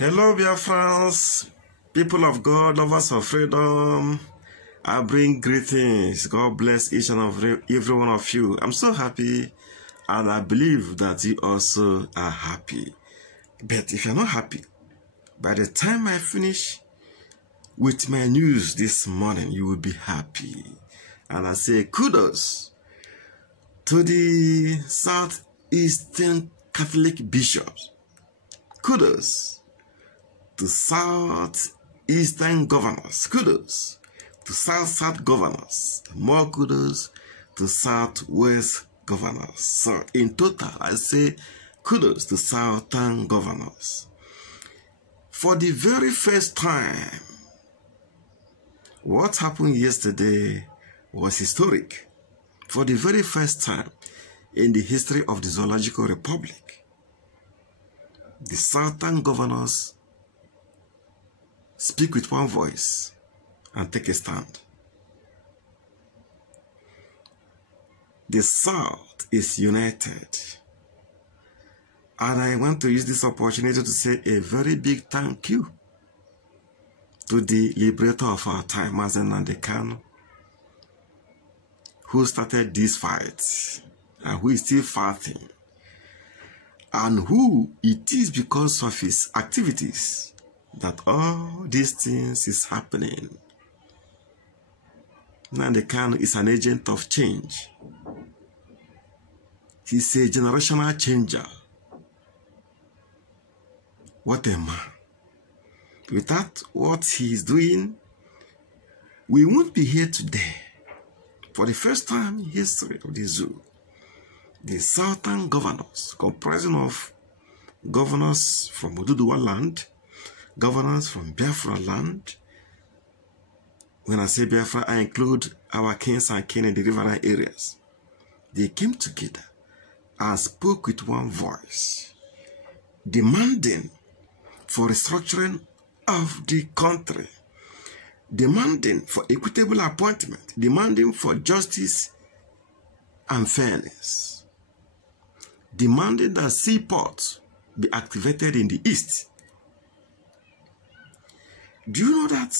Hello, dear friends, people of God, lovers of freedom. I bring greetings. God bless each and every one of you. I'm so happy, and I believe that you also are happy. But if you're not happy, by the time I finish with my news this morning, you will be happy. And I say kudos to the Southeastern Catholic bishops. Kudos to Southeastern governors. Kudos to South governors. More kudos to Southwest governors. So in total, I say kudos to Southern governors. For the very first time, what happened yesterday was historic. For the very first time in the history of the Zoological Republic, the Southern governors speak with one voice and take a stand. The South is united. And I want to use this opportunity to say a very big thank you to the liberator of our time, Mazi Nnamdi Kanu, who started this fight and who is still fighting, and who it is because of his activities that all these things is happening. Nnamdi Kanu is an agent of change. He's a generational changer. What a man. Without what he is doing, we won't be here today. For the first time in history of the zoo, the Southern governors, comprising of governors from Oduduwa land, governors from Biafra land. When I say Biafra, I include our kings and queens in the riverine areas. They came together and spoke with one voice, demanding for restructuring of the country, demanding for equitable appointment, demanding for justice and fairness, demanding that seaports be activated in the east. Do you know that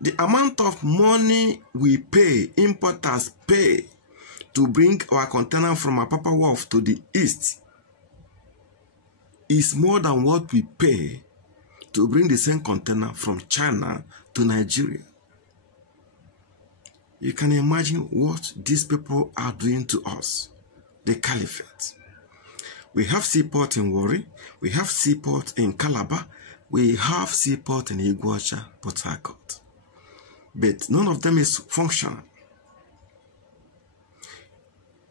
the amount of money we pay, importers pay, to bring our container from Apapa Wharf to the east is more than what we pay to bring the same container from China to Nigeria? You can imagine what these people are doing to us, the Caliphate. We have seaport in Warri, we have seaport in Calabar, we have seaport in Iguacha, Port Harcourt. But none of them is functional.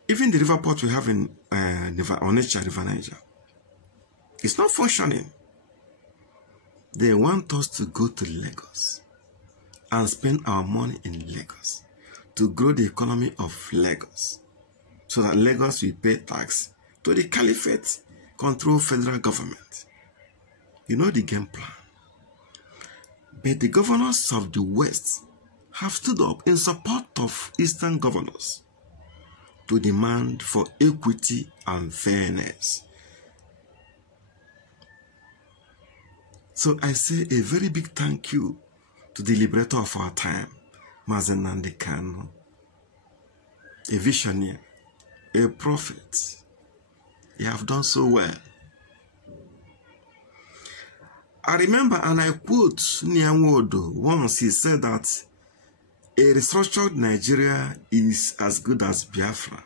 Even the river port we have in Onitsha, River Niger, it's not functioning. They want us to go to Lagos and spend our money in Lagos to grow the economy of Lagos, so that Lagos will pay tax to the Caliphate, control federal government. You know the game plan. But the governors of the West have stood up in support of Eastern governors to demand for equity and fairness. So I say a very big thank you to the liberator of our time, Mazi Nnamdi Kanu, a visionary, a prophet. You have done so well. I remember, and I quote Nyanwodo once, he said that a restructured Nigeria is as good as Biafra.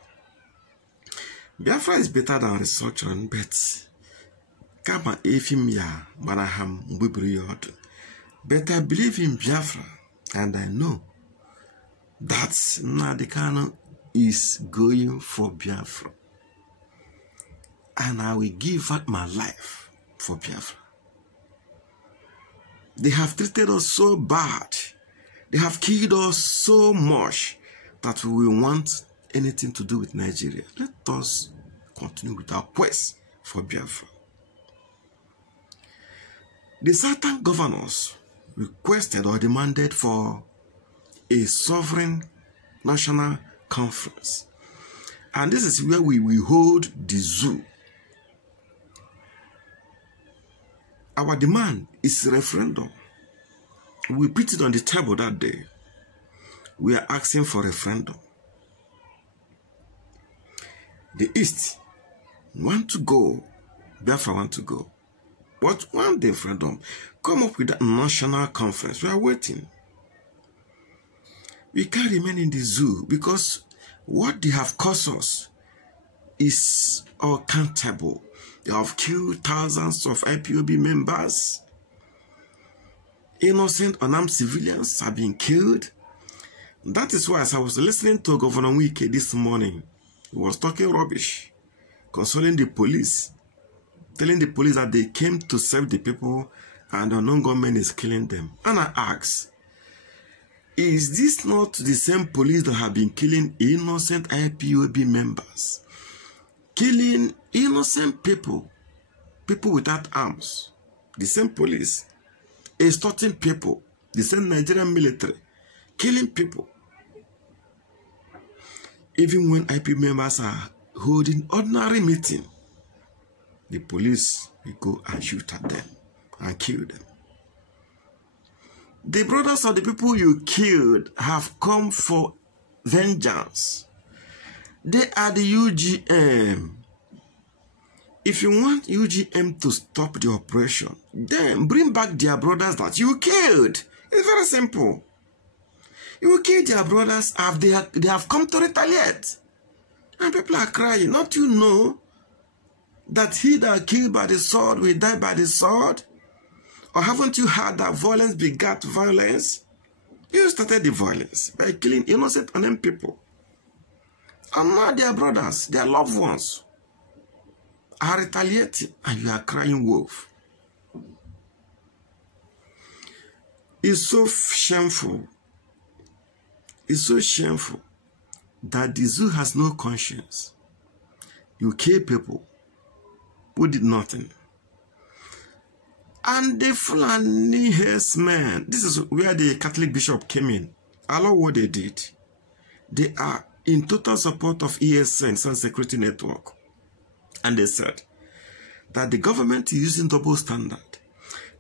Biafra is better than restructuring, but Kama Efimia Manaham Mbubriyod. But I believe in Biafra, and I know that Nnamdi Kanu is going for Biafra. And I will give up my life for Biafra. They have treated us so bad. They have killed us so much that we want anything to do with Nigeria. Let us continue with our quest for Biafra. The Southern governors requested or demanded for a sovereign national conference. And this is where we hold the zoo. Our demand is referendum. We put it on the table that day. We are asking for referendum. The East want to go, Biafra want to go. But one day, referendum, come up with a national conference. We are waiting. We can't remain in the zoo because what they have caused us is uncountable. They have killed thousands of IPOB members. Innocent, unarmed civilians have been killed. That is why, as I was listening to Governor Wike this morning, he was talking rubbish concerning the police, telling the police that they came to save the people and the unknown government is killing them. And I asked, is this not the same police that have been killing innocent IPOB members? Killing innocent people, people without arms. The same police extorting people, the same Nigerian military, killing people. Even when IP members are holding ordinary meeting, the police will go and shoot at them and kill them. The brothers of the people you killed have come for vengeance. They are the UGM. If you want UGM to stop the operation, then bring back their brothers that you killed. It's very simple. You killed their brothers, they have come to retaliate. And people are crying. Not you know that he that killed by the sword will die by the sword? Or haven't you heard that violence begat violence? You started the violence by killing innocent unnamed people. And now their brothers, their loved ones, are retaliating and you are crying wolf. It's so shameful. It's so shameful that the zoo has no conscience. You kill people who did nothing. And the Fulani herdsmen, this is where the Catholic bishop came in. I love what they did. They are in total support of ESN, Sun Security Network. And they said that the government is using double standard.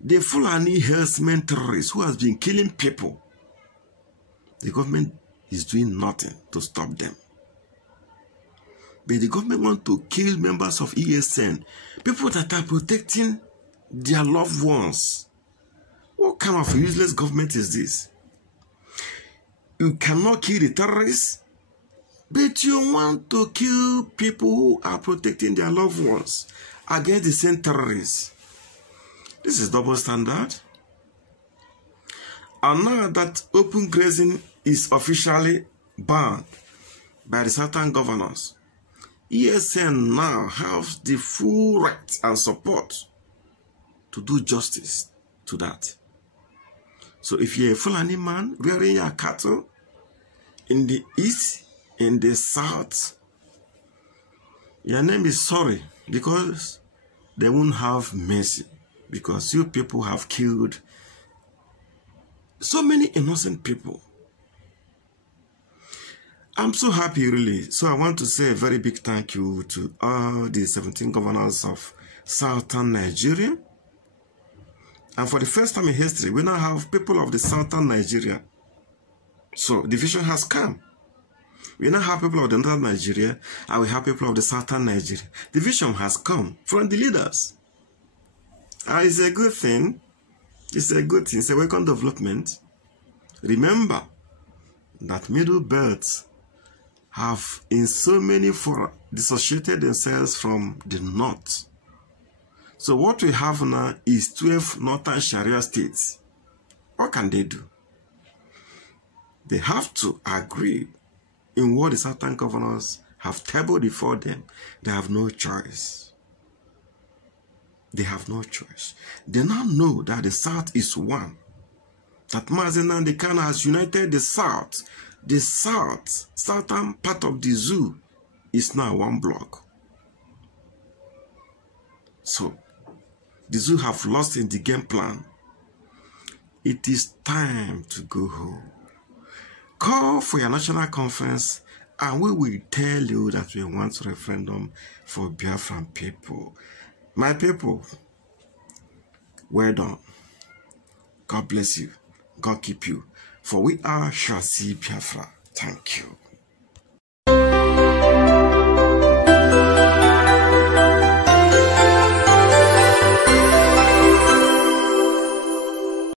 The Fulani herdsmen terrorists who has been killing people, the government is doing nothing to stop them. But the government want to kill members of ESN, people that are protecting their loved ones. What kind of useless government is this? You cannot kill the terrorists, but you want to kill people who are protecting their loved ones against the same terrorists. This is double standard. And now that open grazing is officially banned by the southern governors, ESN now has the full right and support to do justice to that. So if you're a Fulani man rearing your cattle in the east, in the south, your name is sorry, because they won't have mercy, because you people have killed so many innocent people. I'm so happy, really. So I want to say a very big thank you to all the 17 governors of southern Nigeria. And for the first time in history, we now have people of the southern Nigeria. So the vision has come. We now have people of the northern Nigeria, and we have people of the southern Nigeria. The vision has come from the leaders. And it's a good thing. It's a good thing. It's a welcome development. Remember that Middle Belts have in so many forums dissociated themselves from the north. So what we have now is 12 northern Sharia states. What can they do? They have to agree in what the southern governors have tabled before them. They have no choice. They have no choice. They now know that the south is one. That Mazen Nnamdi Kanu has united the south. The southern part of the zoo is now one block. So, the zoo have lost in the game plan. It is time to go home. Call for your national conference and we will tell you that we want a referendum for Biafran people. My people, Well done. God bless you. God keep you. For we all shall see Biafra. Thank you.